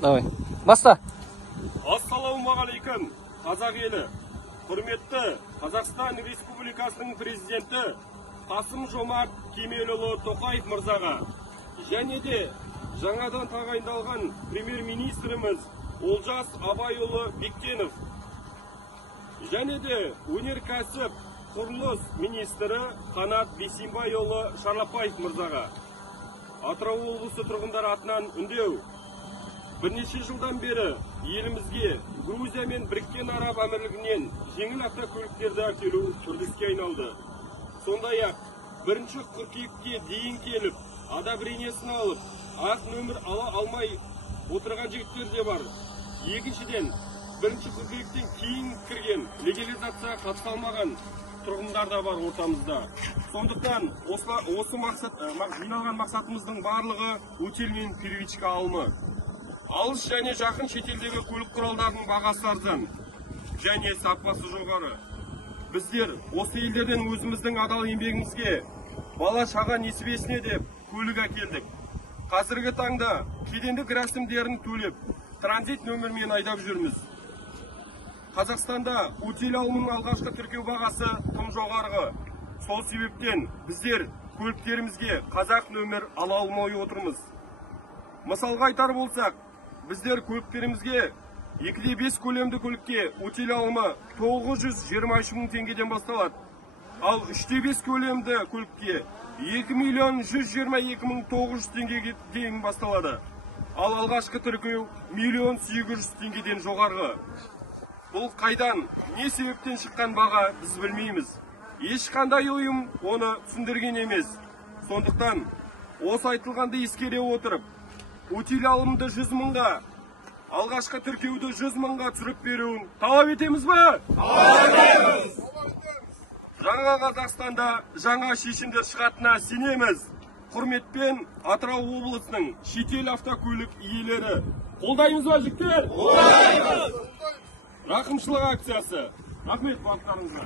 Давай. Баста. Ассалаумағалейкум, қазақ елі. Құрметті Қазақстан Республикасының президенті Қасым-Жомарт Кемелұлы Тоқаев мырзаға және де жаңадан тағайындалған премьер-министріміз Олжас Абайұлы Бектенов және де өнеркәсіп құрылыс министрі Қанат Бейсенбайұлы Шарлапаев мырзаға Атырау облысы тұрғындар атынан үндеу. Бірнеше жылдан бері елімізге Грузия мен Біріккен Араб Әмірлігінен жеңіл автокөліктерді әкелу үрдіске айналды. Сондай-ақ 1 қыркүйекке дейін келіп, одобрениесін алып, ақ нөмір ала алмай отырған жігіттер де бар. Екіншіден, 1 қыркүйектен кейін кірген легализацияға қатыса алмаған тұрғындар да бар ортамызда. Сондықтан осы жиналған мақсатымыздың барлығы өтел мен первичка алымы. Алыс және жақын шетелдегі көлік құралдарының бағасы арзан және сапасы жоғары. Біздер осы елдерден өзіміздің адал еңбегімізге, бала шаға несібесіне деп көлік әкелдік. Қазіргі таңда кедендік рәсімдерін төлеп, транзит нөмірмен айдап жүрміз. Қазақстанда өтел алымының алғашқы тіркеу бағасы тым жоғарғы. Сол себептен біздер көліктерімізге қазақ нөмір ала алмай отырмыз. Мысалға айтар болсақ, біздер көліктерімізге 2/5 көлемді көлікке өтел алымы 923 мың теңгеден басталады. Ал 3/5 көлемді көлікке 2.122.900 теңгеге дейін басталады. Ал алғашқы тіркеу 1.800.000 теңгеден жоғарғы. Бұл қайдан, не себептен шыққан баға біз білмейміз. Ешқандай ұйым оны түсіндірген емес. Сондықтан осы айтылғанды ескере отырып, өтел алымды 100 мыңға, алғашқы тіркеуді 100 мыңға түсіріп беруін талап етеміз бе? Талап етеміз! Жаңа Қазақстанда жаңа шешімдер шығатынына сенеміз. Құрметпен Атырау облысының шетел автокөлік иелері. Қолдаймыз ба, жігіттер? Қолдаймыз! Рақымшылық акциясы. Рахмет барлықтарыңызға.